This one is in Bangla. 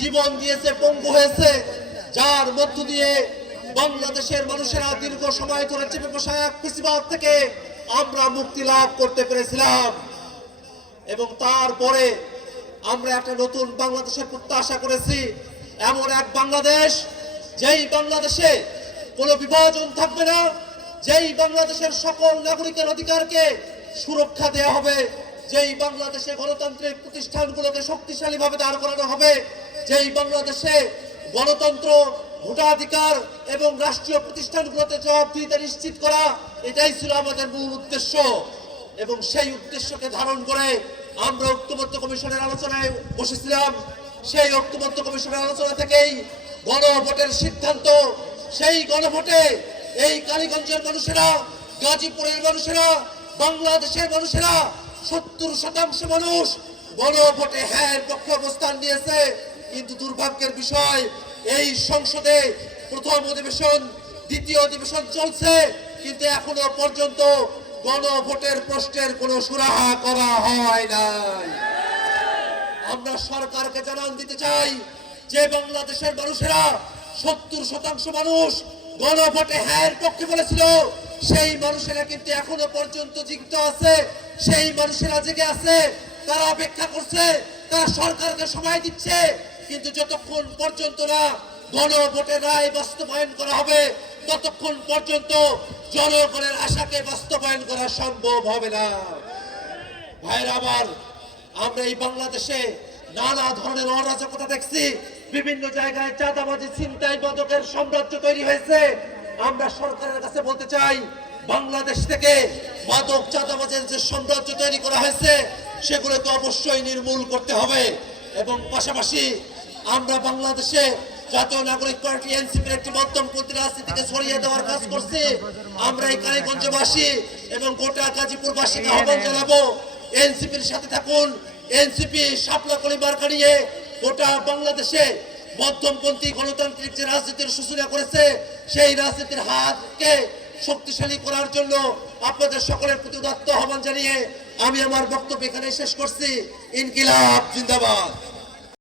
জীবন দিয়েছে, পঙ্গু হয়েছে, যার মধ্য দিয়ে বাংলাদেশের মানুষেরা দীর্ঘ সময় ধরে চেপে বসা এক ফ্যাসিবাদ থেকে আমরা মুক্তি লাভ করতে পেরেছিলাম। এবং তারপরে আমরা একটা নতুন বাংলাদেশের প্রত্যাশা করেছি, এমন এক বাংলাদেশ যেই বাংলাদেশে কোনো বিভাজন থাকবে না, যেই বাংলাদেশের সকল নাগরিকের অধিকারকে সুরক্ষা দেওয়া হবে, যেই বাংলাদেশে গণতান্ত্রিক প্রতিষ্ঠানগুলোকে শক্তিশালীভাবে দাঁড় করানো হবে, যেই বাংলাদেশে গণতন্ত্র, ভোটাধিকার এবং রাষ্ট্রীয় প্রতিষ্ঠানগুলোতে জবাবদিহিতা নিশ্চিত করা, এটাই ছিল আমাদের মূল উদ্দেশ্য। এবং সেই উদ্দেশ্যকে ধারণ করে আমরা ঐক্যবদ্ধ কমিশনের আলোচনায় বসেছিলাম। সেই ঐক্যবদ্ধ কমিশনের আলোচনা থেকেই গণভোটের সিদ্ধান্ত। সেই গণভোটে এই কালীগঞ্জের মানুষেরা, গাজীপুরের মানুষেরা, বাংলাদেশের মানুষেরা 70% মানুষ গণভোটে হ্যাঁ পক্ষে অবস্থান নিয়েছে। কিন্তু দুর্ভাগ্যের বিষয়, এই সংসদে প্রথম অধিবেশন, দ্বিতীয় অধিবেশন চলছে, কিন্তু এখনো পর্যন্ত গণভোটের প্রশ্নের কোনো সুরাহা করা হয় নাই। আমরা সরকারকে জানান দিতে চাই যে বাংলাদেশের মানুষেরা 70% মানুষ গণভোটে হ্যাঁ পক্ষে বলেছিল, সেই মানুষেরা কিন্তু এখনো পর্যন্ত জীবিত আছে, সেই মানুষেরা জেগে আছে, তারা অপেক্ষা করছে, তারা সরকারকে সময় দিচ্ছে। কিন্তু যতক্ষণ পর্যন্ত না গণভোটের রায় বাস্তবায়ন করা হবে, ততক্ষণ পর্যন্ত জনগণের আশাকে বাস্তবায়ন করা সম্ভব হবে না। ভাইরা আমার, আমরা এই বাংলাদেশে নানা ধরনের অরাজকতা দেখছি, বিভিন্ন জায়গায় চাঁদাবাজি, ছিনতাই, মাদকের সাম্রাজ্য তৈরি হয়েছে। আমরা সরকারের কাছে বলতে চাই, বাংলাদেশ থেকে মাদক, চাঁদাবাজের যে সাম্রাজ্য তৈরি করা হয়েছে, সেগুলোকে অবশ্যই নির্মূল করতে হবে। এবং পাশাপাশি আমরা বাংলাদেশে জাতীয় নাগরিক পার্টি এনসিপির একটি মধ্যমপন্থী রাজনীতিকে ছড়িয়ে দেওয়ার কাজ করছে। আমরা এই কালীগঞ্জবাসী এবং গোটা গাজীপুরবাসীকে আহ্বান জানাবো, এনসিপির সাথে থাকুন। এনসিপি শাপলা কলি মার্কা নিয়ে গোটা বাংলাদেশে মধ্যমপন্থী গণতান্ত্রিক যে রাজনীতির সূচনা করেছে, সেই রাজনীতির হাতকে শক্তিশালী করার জন্য আপনাদের সকলের প্রতি উদাত্ত আহ্বান জানিয়ে আমি আমার বক্তব্য এখানে শেষ করছি। ইনকিলাব জিন্দাবাদ।